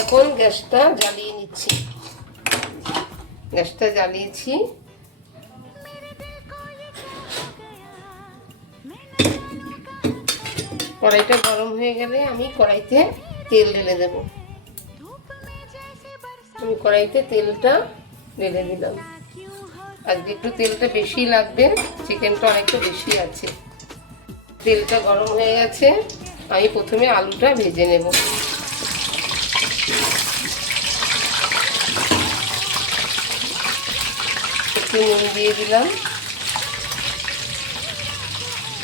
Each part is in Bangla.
এখন গ্যাসটা জ্বালিয়ে নিচ্ছি। গ্যাসটা জ্বালিয়েছি। কড়াইটা গরম হয়ে গেলে আমি কড়াইতে তেল ঢেলে দেব। আমি কড়াইতে তেলটা ঢেলে দিলাম। আজকে একটু তেলটা বেশি লাগবে, চিকেনটা অনেকটা বেশি আছে। তেলটা গরম হয়ে গেছে, আমি প্রথমে আলুটা ভেজে নেব। একটু নুন দিয়ে দিলাম,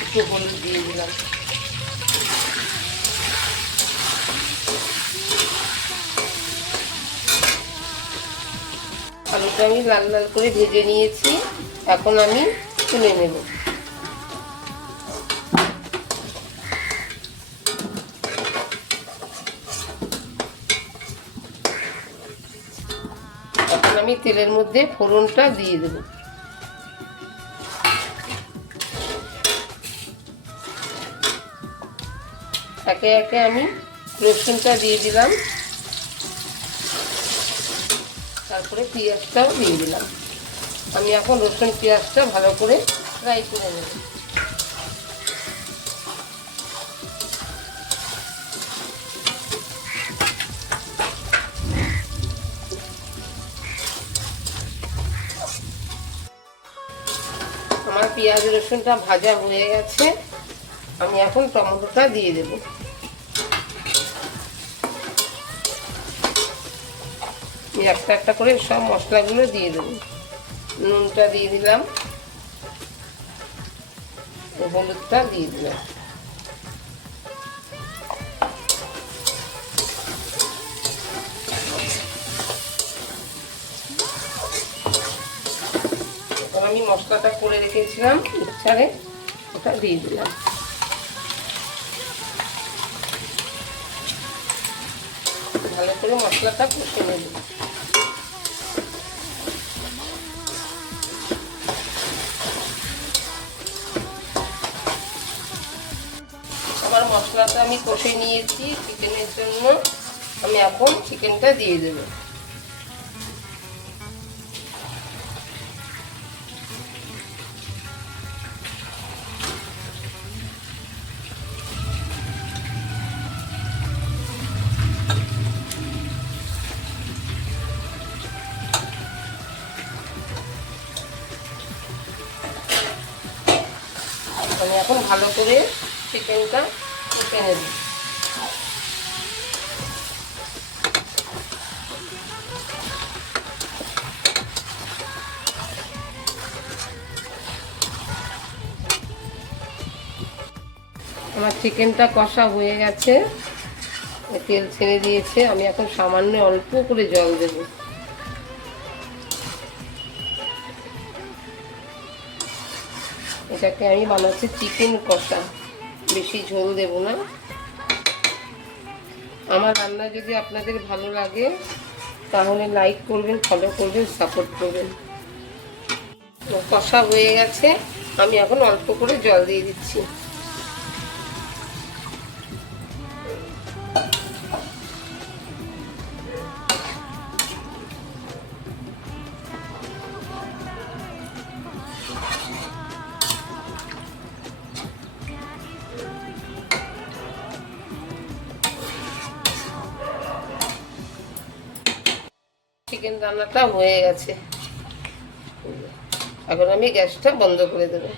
একটু হলুদ দিয়ে দিলাম। আলুটা আমি লাল লাল করে ভেজে নিয়েছি, এখন আমি তুলে নেব। এখন আমি তেলের মধ্যে ফোড়নটা দিয়ে দেব। একে একে আমি রসুনটা দিয়ে দিলাম, তারপরে পেঁয়াজটাও দিয়ে দিলাম। আমি এখন রসুন পেঁয়াজটা ভালো করে ফ্রাই করে নেব। আমার পেঁয়াজ রসুনটা ভাজা হয়ে গেছে, আমি এখন টমেটোটা দিয়ে দেব। একটা একটা করে সব মশলাগুলো দিয়ে দেব। নুনটা দিয়ে দিলাম, হলুদটা দিয়ে দিলাম। আমি মশলাটা করে রেখেছিলাম মিক্সারে, ওটা দিয়ে দিলাম। ভালো করে মশলাটা কষে নেব। আমার মশলাটা আমি কষে নিয়েছি চিকেনের জন্য। আমি এখন চিকেনটা দিয়ে দেব। আমি এখন ভালো করে চিকেনটা কষে নেব। আমার চিকেনটা কষা হয়ে গেছে, তেল ছেড়ে দিয়েছে। আমি এখন সামান্য অল্প করে জল দেব। এটাকে আমি বানাচ্ছি চিকেন কষা, বেশি ঝোল দেব না। আমার রান্না যদি আপনাদের ভালো লাগে তাহলে লাইক করবেন, ফলো করবেন, সাপোর্ট করবেন। কষা হয়ে গেছে, আমি এখন অল্প করে জল দিয়ে দিচ্ছি। চিকেন রান্নাটা হয়ে গেছে, এখন আমি গ্যাসটা বন্ধ করে দেবো।